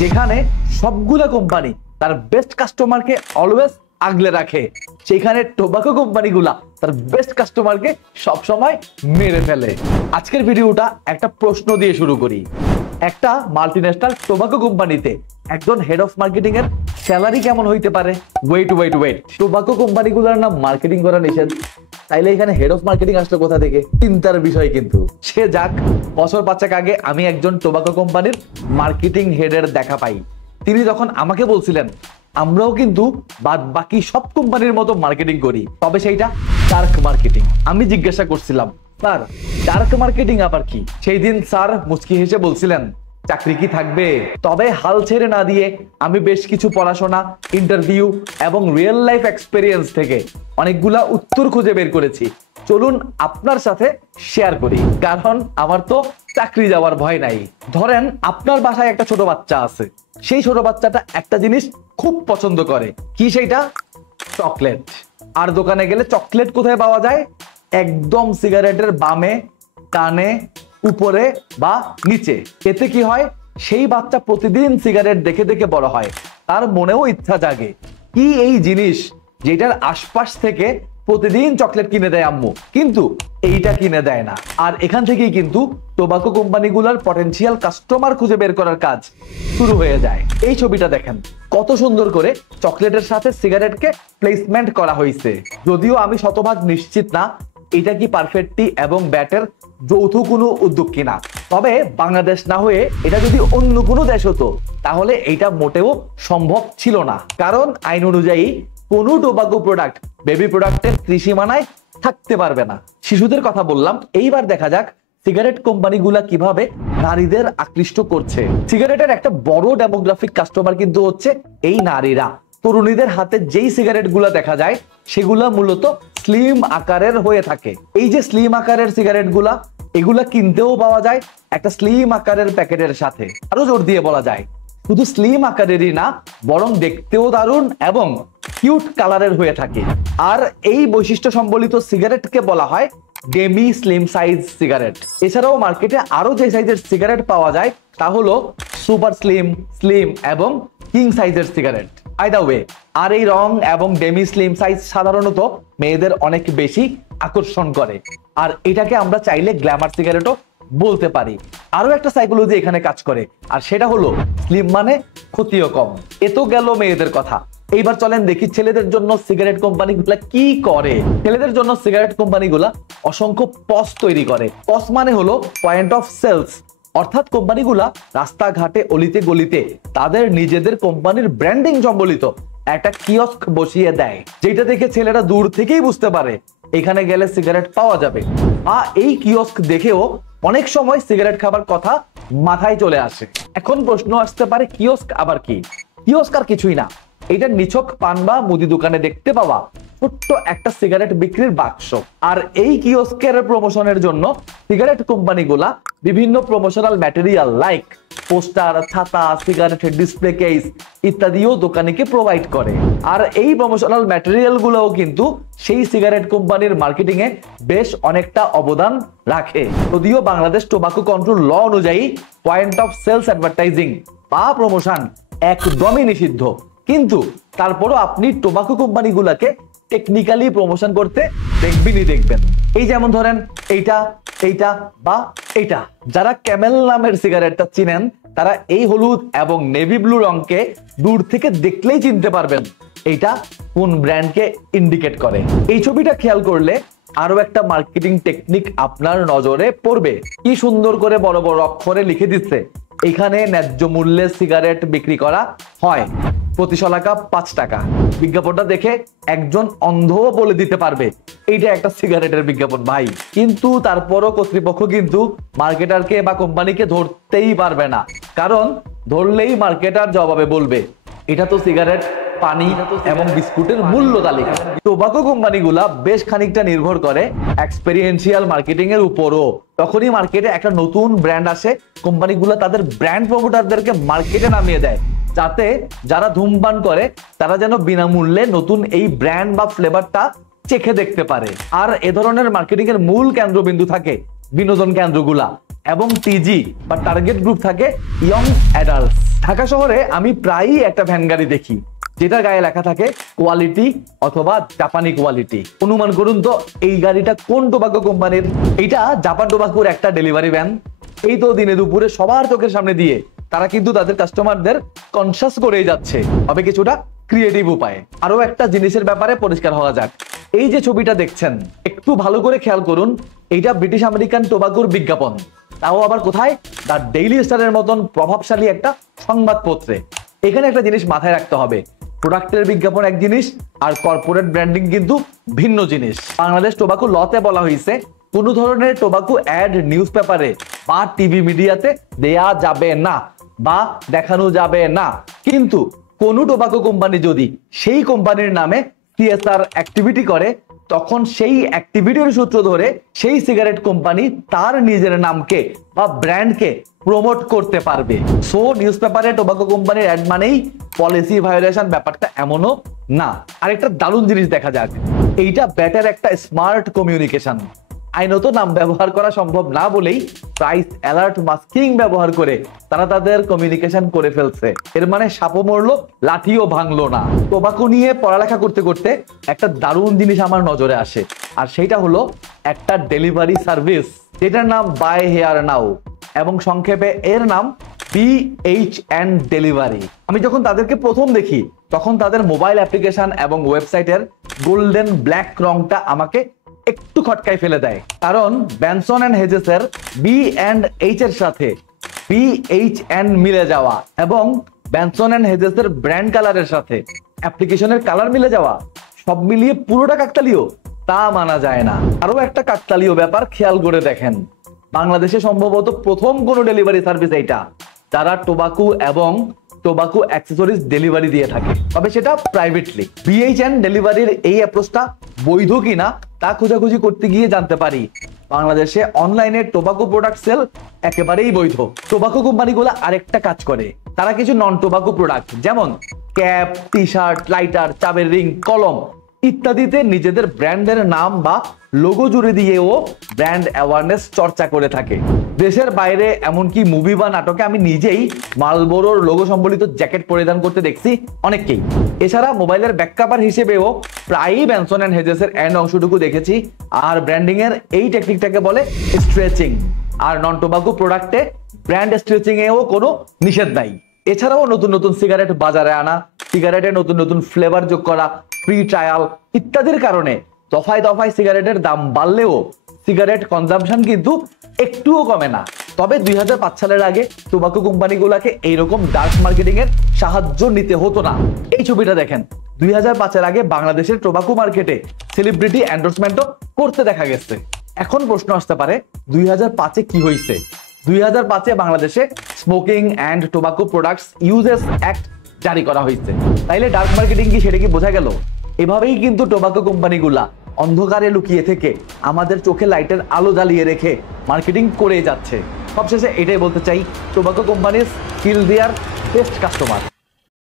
যেখানে সবগুলা কোম্পানি তার বেস্ট কাস্টমারকে অলওয়েজ আগলে রাখে, সেখানে টোবাকো কোম্পানিগুলা তার বেস্ট কাস্টমারকে সবসময় মেরে ফেলে। আজকের ভিডিওটা একটা প্রশ্ন দিয়ে শুরু করি। একটা মাল্টিন্যাশনাল টোবাকো কোম্পানিতে একজন হেড অফ মার্কেটিং এর স্যালারি কেমন হইতে পারে? ওয়েট, টোবাকো কোম্পানিগুলোর নাম মার্কেটিং করা নিষেধ, তাইলে এখানে হেড অফ মার্কেটিং আসলো কোথা থেকে? চিন্তার বিষয়। কিন্তু সে যাক, বছর 5 আগে আমি একজন টোবাকো কোম্পানির মার্কেটিং হেডের দেখা পাই। তিনি যখন আমাকে বলছিলেন আমরাও কিন্তু বাকি সব কোম্পানির মতো মার্কেটিং করি, তবে সেইটা ডার্ক মার্কেটিং। আমি জিজ্ঞাসা করছিলাম, স্যার ডার্ক মার্কেটিং আবার কি? সেই দিন স্যার মুচকি হেসে বলছিলেন, চাকরি কি থাকবে? তবে হাল ছেড়ে না দিয়ে আমি বেশ কিছু পড়াশোনা, ইন্টারভিউ এবং রিয়েল লাইফ এক্সপেরিয়েন্স থেকে অনেকগুলা উত্তর খুঁজে বের করেছি। চলুন আপনার সাথে শেয়ার করি, কারণ আমার তো চাকরি যাওয়ার ভয় নাই। ধরেন আপনার বাসায় একটা ছোট বাচ্চা আছে, সেই ছোট বাচ্চাটা একটা জিনিস খুব পছন্দ করে। কি সেইটা? চকলেট। আর দোকানে গেলে চকলেট কোথায় পাওয়া যায়? একদম সিগারেটের বামে, কানে, উপরে বা নিচে। এতে কি হয়? সেই বাচ্চা প্রতিদিন সিগারেট দেখে দেখে বড় হয়, তার মনেও ইচ্ছা জাগে কি এই জিনিস যেটার আশপাশ থেকে প্রতিদিন চকলেট কিনে দেয় আম্মু, কিন্তু এইটা কিনে দেয় না। আর এখান থেকেই কিন্তু টোবাকো কোম্পানিগুলোর পটেনশিয়াল কাস্টমার খুঁজে বের করার কাজ শুরু হয়ে যায়। এই ছবিটা দেখেন, কত সুন্দর করে চকলেটের সাথে সিগারেটকে প্লেসমেন্ট করা হয়েছে। যদিও আমি শতভাগ নিশ্চিত না এটা কি পারফেক্টলি এবং ব্যাটের যৌথ কোনো উদ্যোগ কিনা, তবে বাংলাদেশ না হয়ে এটা যদি অন্য কোনো দেশ হতো তাহলে এটা মোটেও সম্ভব ছিল না। কারণ আইন অনুযায়ী কোনো টোবাকো প্রোডাক্ট বেবি প্রোডাক্টের ত্রিসীমানায় থাকতে পারবে না। শিশুদের কথা বললাম, এইবার দেখা যাক সিগারেট কোম্পানিগুলা কিভাবে নারীদের আকৃষ্ট করছে। সিগারেটের একটা বড় ডেমোগ্রাফিক কাস্টমার কিন্তু হচ্ছে এই নারীরা। তরুণীদের হাতে যেই সিগারেট গুলা দেখা যায় সেগুলা মূলত স্লিম আকারের হয়ে থাকে। এই যে স্লিম আকারের সিগারেট গুলা, এগুলা কিনতেও পাওয়া যায় একটা স্লিম আকারের প্যাকেটের সাথে। আরো জোর দিয়ে বলা যায়, শুধু স্লিম আকারেরই না, বরং দেখতেও দারুণ এবং কিউট কালারের হয়ে থাকে। আর এই বৈশিষ্ট্য সম্বলিত সিগারেটকে বলা হয় ডেমি স্লিম সাইজ সিগারেট। এছাড়াও মার্কেটে আরো যে সাইজের সিগারেট পাওয়া যায় তা হলো সুপার স্লিম, স্লিম এবং কিং সাইজের সিগারেট। বাই দ্য ওয়ে, আর এই রং এবং ডেমি স্লিম সাইজ সাধারণত মেয়েদের অনেক বেশি আকর্ষণ করে, আর এটাকে আমরা চাইলে গ্ল্যামার সিগারেটও বলতে পারি। আরো একটা সাইকোলজি এখানে কাজ করে, আর সেটা হলো স্লিম মানে ক্ষতিও কম। এ তো গেল মেয়েদের কথা। এইবার চলেন দেখি ছেলেদের জন্য সিগারেট কোম্পানিগুলা কি করে। ছেলেদের জন্য সিগারেট কোম্পানিগুলা অসংখ্য পস তৈরি করে। পস মানে হলো পয়েন্ট অফ সেলস, অর্থাৎ কোম্পানিগুলা রাস্তাঘাটে, অলিতে গলিতে তাদের নিজেদের কোম্পানির ব্র্যান্ডিং সম্বলিত একটা কিয়স্ক বসিয়ে দেয়, যেটা দেখে ছেলেরা দূর থেকেই বুঝতে পারে এখানে গেলে সিগারেট পাওয়া যাবে। এই কিয়স্ক দেখেও অনেক সময় সিগারেট খাবার কথা মাথায় চলে আসে। এখন প্রশ্ন আসতে পারে, কিয়স্ক আবার কি? কিয়স্ক আর কিছুই না, এটা নিছক পান বা মুদি দোকানে দেখতে পাওয়া ছোট্ট একটা সিগারেট বিক্রির বাক্স। আর এই কিয়স্কের প্রমোশনের জন্য সিগারেট কোম্পানিগুলা বিভিন্ন প্রমোশনাল ম্যাটেরিয়াল লাইক পোস্টার, ছাতা, সিগারেটের ডিসপ্লে কেস ইত্যাদিও দোকানিকে প্রোভাইড করে। আর এই প্রমোশনাল ম্যাটেরিয়াল গুলোও কিন্তু সেই সিগারেট কোম্পানির মার্কেটিং এ বেশ অনেকটা অবদান রাখে। যদিও বাংলাদেশ টোবাকো কন্ট্রোল ল অনুযায়ী পয়েন্ট অফ সেলস অ্যাডভার্টাইজিং বা প্রমোশন একদমই নিষিদ্ধ, কিন্তু তারপরও আপনি টোবাকো কোম্পানিগুলোকে টেকনিক্যালি প্রমোশন করতে দেখবেন। এই যেমন ধরেন এইটা, এইটা বা এইটা। যারা ক্যামেল নামের সিগারেটটা চিনেন তারা এই হলুদ এবং নেভি ব্লু রংকে দূর থেকে দেখলেই চিনতে পারবেন এইটা কোন ব্র্যান্ডকে ইন্ডিকেট করে। এই ছবিটা খেয়াল করলে আরো একটা মার্কেটিং টেকনিক আপনার নজরে পড়বে। কি সুন্দর করে বড় বড় অক্ষরে লিখে দিচ্ছে, এখানে ন্যায্য মূল্যে সিগারেট বিক্রি করা হয়, প্রতি শলাকা 5 টাকা। বিজ্ঞাপনটা দেখে একজন অন্ধও বলে দিতে পারবে এইটা একটা সিগারেটের বিজ্ঞাপন ভাই। কিন্তু তারপরও কর্তৃপক্ষ কিন্তু মার্কেটারকে বা কোম্পানিকে ধরতেই পারবে না, কারণ ধরলেই মার্কেটার জবাবে বলবে এটা তো সিগারেট, পানি এবং বিস্কুটের মূল্য তালিকা। টোবাকো কোম্পানিগুলা বেশ খানিকটা নির্ভর করে এক্সপেরিয়েন্সিয়াল মার্কেটিং এর উপরও। তখনই মার্কেটে একটা নতুন ব্র্যান্ড আসে, কোম্পানিগুলা তাদের ব্র্যান্ড প্রমোটারদেরকে মার্কেটে নামিয়ে দেয়, যাতে যারা ধূমপান করে তারা যেন বিনামূল্যে নতুন এই ব্র্যান্ড বা ফ্লেভারটা চেখে দেখতে পারে। আর এ ধরনের মার্কেটিং এর মূল কেন্দ্রবিন্দু থাকে বিনোদন কেন্দ্রগুলা, এবং টিজি বা টার্গেট গ্রুপ থাকে ইয়ং অ্যাডাল্টস। ঢাকা শহরে আমি প্রায়ই একটা ভ্যান গাড়ি দেখি যেটার গায়ে লেখা থাকে কোয়ালিটি অথবা জাপানি কোয়ালিটি। অনুমান করুন তো এই গাড়িটা কোন টোবাকো কোম্পানির? এইটা জাপান টোবাকোর একটা ডেলিভারি ভ্যান। এই তো দিনে দুপুরে সবার চোখের সামনে দিয়ে তারা কিন্তু তাদের কাস্টমারদের কনসাস করেই যাচ্ছে, তবে কিছুটা ক্রিয়েটিভ উপায়ে। আরো একটা জিনিসের ব্যাপারে পরিষ্কার হওয়া যাক। এই যে ছবিটা দেখছেন একটু ভালো করে খেয়াল করুন, এইটা ব্রিটিশ আমেরিকান টোবাকোর বিজ্ঞাপন, তাও আবার কোথায়? দ্য ডেইলি স্টারের মতন প্রভাবশালী একটা সংবাদপত্রে। এখানে একটা জিনিস মাথায় রাখতে হবে, প্রোডাক্টের বিজ্ঞাপন এক জিনিস আর কর্পোরেট ব্র্যান্ডিং কিন্তু ভিন্ন জিনিস। বাংলাদেশ টোবাকো লতে বলা হয়েছে কোনো ধরনের টোবাকো অ্যাড নিউজ পেপারে বা টিভি মিডিয়াতে দেয়া যাবে না বা দেখানো যাবে না। কিন্তু কোনো টোবাকো কোম্পানি যদি সেই কোম্পানির নামে সিএসআর অ্যাক্টিভিটি করে তখন সেই অ্যাক্টিভিটির সূত্র ধরে সেই সিগারেট কোম্পানি তার নিজের নামকে বা ব্র্যান্ডকে প্রমোট করতে পারবে। সো নিউজ পেপারে টোবাকো কোম্পানির অ্যাড মানেই পলিসি ভায়োলেশন, ব্যাপারটা এমনও না। আরেকটা দারুণ জিনিস দেখা যাক, এইটা ব্যাটার একটা স্মার্ট কমিউনিকেশন। আইনত নাম ব্যবহার করা সম্ভব না বলেই প্রাইস অ্যালার্ট মাস্কিং ব্যবহার করে তারা তাদের কমিউনিকেশন করে ফেলছে। এর মানে সাপও মরলো লাঠিও ভাঙলো না। টোবাকো নিয়ে পড়ালেখা করতে করতে একটা দারুণ জিনিস আমার নজরে আসে, আর সেইটা হলো একটা ডেলিভারি সার্ভিস যেটার নাম বাই হেয়ার নাও এবং সংক্ষেপে এর নাম BHN ডেলিভারি। আমি যখন তাদেরকে প্রথম দেখি তখন তাদের মোবাইল অ্যাপ্লিকেশন এবং ওয়েবসাইটের গোল্ডেন ব্ল্যাক রংটা আমাকে একটু খটকায় ফেলে দেয়, কারণ বেনসন এন্ড হেজেস এর B&H এর সাথে BHN মিলে যাওয়া এবং বেনসন এন্ড হেজেস এর ব্র্যান্ড কালারের সাথে অ্যাপ্লিকেশনের কালার মিলে যাওয়া, সব মিলিয়ে পুরোটা কাকতালীয় তা মানা যায় না। আরো একটা কাকতালীয় ব্যাপার খেয়াল করে দেখেন, বাংলাদেশে সম্ভবত প্রথম কোনো ডেলিভারি সার্ভিস এইটা যারা টোবাকো এবং টোবাকো অ্যাক্সেসরিজ ডেলিভারি দিয়ে থাকে, তবে সেটা প্রাইভেটলি। BHN ডেলিভারির এই অ্যাপ্রোচটা বৈধ কিনা তা খোঁজাখুঁজি করতে গিয়ে জানতে পারি বাংলাদেশে অনলাইনে টোবাকো প্রোডাক্ট সেল একেবারেই বৈধ। টোবাকো কোম্পানিগুলো আরেকটা কাজ করে, তারা কিছু নন টোবাকো প্রোডাক্ট যেমন ক্যাপ, টি শার্ট, লাইটার, চাবের রিং, কলম ইত্যাদিতে নিজেদের ব্র্যান্ডের নাম বা লোগো জুড়ে দিয়েও ব্র্যান্ড অ্যাওয়ারনেস চর্চা করে থাকে। দেশের বাইরে এমনকি মুভি বা নাটকে আমি নিজেই মালবোরোর লোগো সম্বলিত জ্যাকেট পরিধান করতে দেখছি অনেককেই। এছাড়া মোবাইলের ব্যাককাভার হিসেবেও প্রায়ই বেনসন এন্ড হেজেস এর এন্ড অংশটুকু দেখেছি। আর ব্র্যান্ডিং এর এই টেকনিকটাকে বলে স্ট্রেচিং। আর নন টোবাকো প্রোডাক্টে ব্র্যান্ড স্ট্রেচিং এও কোনো নিষেধ নাই। এছাড়াও নতুন নতুন সিগারেট বাজারে আনা, সিগারেটে নতুন নতুন ফ্লেভার যোগ করা, ফ্রি ট্রায়াল ইত্যাদির কারণে দফায় দফায় সিগারেটের দাম বাড়লেও সিগারেট কনজাম্পশন কিন্তু একটুও কমে না। তবে 2005 সালের আগে টোবাকো কোম্পানিগুলোকে এইরকম ডার্ক মার্কেটিং এর সাহায্য নিতে হতো না। এই ছবিটা দেখেন, 2005-এর আগে বাংলাদেশের টোবাকো মার্কেটে সেলিব্রিটি এন্ডোর্সমেন্টও করতে দেখা গেছে। এখন প্রশ্ন আসতে পারে 2005-এ কি হয়েছে? 2005-এ বাংলাদেশে smoking and tobacco products uses act জারি করা হয়েছে। তাইলে ডার্ক মার্কেটিং কি, সেটা কি বোঝা গেল? এভাবেই কিন্তু টোবাকো কোম্পানিগুলা অন্ধকারে লুকিয়ে থেকে আমাদের চোখে লাইটের আলো জ্বালিয়ে রেখে মার্কেটিং করে যাচ্ছে। সবশেষে এটাই বলতে চাই, tobacco companies kill their best customer.